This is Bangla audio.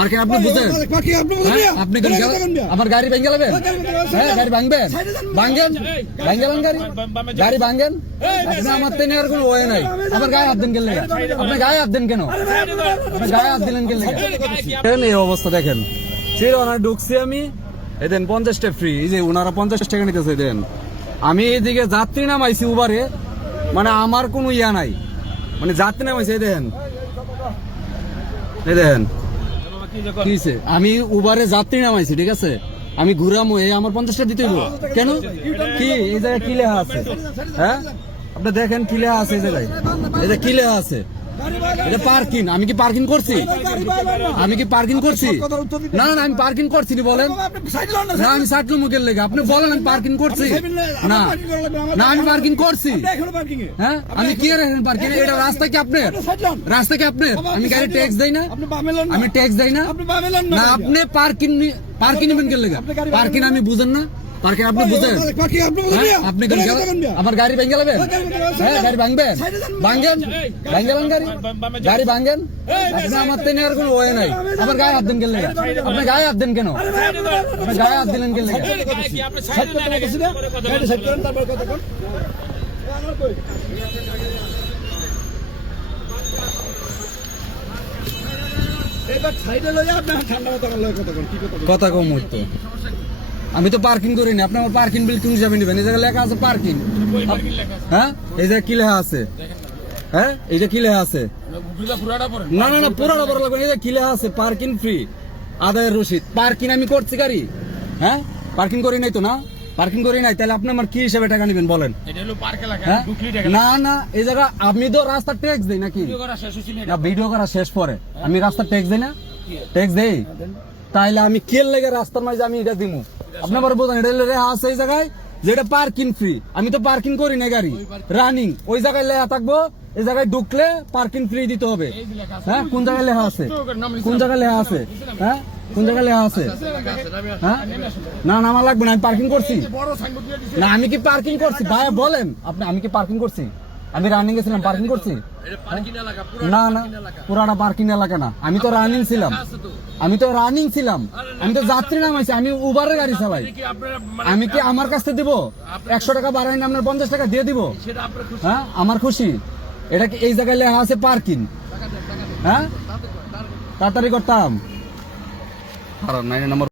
পার্কিং আপনি বুঝেন? আপনি আমার গাড়ি ভেঙে গেলেন? হ্যাঁ, গাড়ি ভাঙবেন? ভাঙেন, ভাঙেন গাড়ি, গাড়ি ভাঙেন। আপনি আমার তেনে আর কোনো ওয়ে নাই। আমার গায়ে হাত দেন কেন? আপনি গায়ে হাত দেন কেন? আপনি গায়ে হাত দিলেন কেন? এই অবস্থা দেখেন, চিরোনায় ঢুকছি আমি, এই দেন 50 টাকা ফ্রি। এই যে ওনারা 50 টাকা নিতেছে দেন। আমি এইদিকে যাত্রী নামাইছি উবারে, মানে আমার কোনো ইয়া নাই, মানে যাত্রী নামাইছি। এই দেখেন, এই দেখেন কি হইছে? আমি উবারে যাত্রী নামাইছি, ঠিক আছে? আমি ঘুরামো, এই আমার 50 টাকা দিতে হইব কেন? কি এই জায়গায় কি লেখা আছে? হ্যাঁ, আপনি দেখেন কি লেখা আছে এই জায়গায়। এই যে কি লেখা আছে, এটা পার্কিং। আমি কি পার্কিং করছি? আমি কি পার্কিং করছি? না না, আমি পার্কিং করছি নি বলেন না। আমি সাইকেল মুখের লেগে আপনি বলেন আমি পার্কিং করছি না? না, আমি পার্কিং করছি। হ্যাঁ, আমি কি আর পার্কিং? এটা রাস্তা কি আপনার? রাস্তা কি আপনার? আমি গাড়ি ট্যাক্স দেই না? আমি ট্যাক্স দেই না? না, আপনি পার্কিং পার্কিং নেবেন কেন লেগে? পার্কিং আমি বুঝেন না? পার্কিং আপনি বুঝেন? আপনি আমার গাড়ি ভেঙে গেলেন? হ্যাঁ, গাড়ি ভাঙবেন? ভাঙেন, ভাঙেন গাড়ি, গাড়ি ভাঙেন। আপনি আমার তেনে আর কোনো ওয়ে নাই। আমার গায়ে হাত দেন কেন? আপনি গায়ে হাত দেন কেন? আপনি গায়ে হাত দিলেন কেন? কথা কম হইতো। আমি তো পার্কিং করি না। আপনি আমার পার্কিং বিল কোন হিসাবে নেবেন? এই জায়গায় লেখা আছে পার্কিং। হ্যাঁ, এই জায়গায় কি লেখা আছে? হ্যাঁ, এই যে কি লেখা আছে? না না না, পুরাটা পড়া লাগবে। এই যে কি লেখা আছে? পার্কিং ফ্রি, আদায়ের রসিদ। পার্কিং আমি করছি গাড়ি? হ্যাঁ, পার্কিং করি নাই তো। না, পার্কিং করি নাই, তাহলে আপনি আমার কি হিসাবে টাকা নেবেন বলেন? না না, এই জায়গা আমি তো রাস্তা ট্যাক্স দেই নাকি? না, ভিডিও করা শেষ পরে আমি রাস্তা ট্যাক্স দেই না? ট্যাক্স দেই, তাইলে আমি কেল লেগে রাস্তার মাঝে আমি এটা দিমু? আপনি আবার বোঝেন এটা লেখা আছে এই জায়গায় যেটা পার্কিং ফ্রি। আমি তো পার্কিং করি না গাড়ি, রানিং। ওই জায়গায় লেখা থাকবো এই জায়গায় ঢুকলে পার্কিং ফ্রি দিতে হবে। হ্যাঁ, কোন জায়গায় লেখা আছে? কোন জায়গায় লেখা আছে? হ্যাঁ, কোন জায়গায় লেখা আছে? হ্যাঁ, না নামা লাগবে না, আমি পার্কিং করছি না। আমি কি পার্কিং করছি ভাই বলেন আপনি? আমি কি পার্কিং করছি? আমি রানিং গেছিলাম, পার্কিং করছি? না না, পুরাটা পার্কিং এলাকা না। আমি তো রানিং ছিলাম, আমি তো রানিং ছিলাম। আমি তো যাত্রী নামাইছি, আমি উবারের গাড়ি চালাই। আমি কি আমার কাছ থেকে দিব 100 টাকা বাড়াই না আপনার 50 টাকা দিয়ে দিব? হ্যাঁ, আমার খুশি। এটা কি এই জায়গায় লেখা আছে পার্কিং? হ্যাঁ, তাড়াতাড়ি করতাম। 9 নম্বর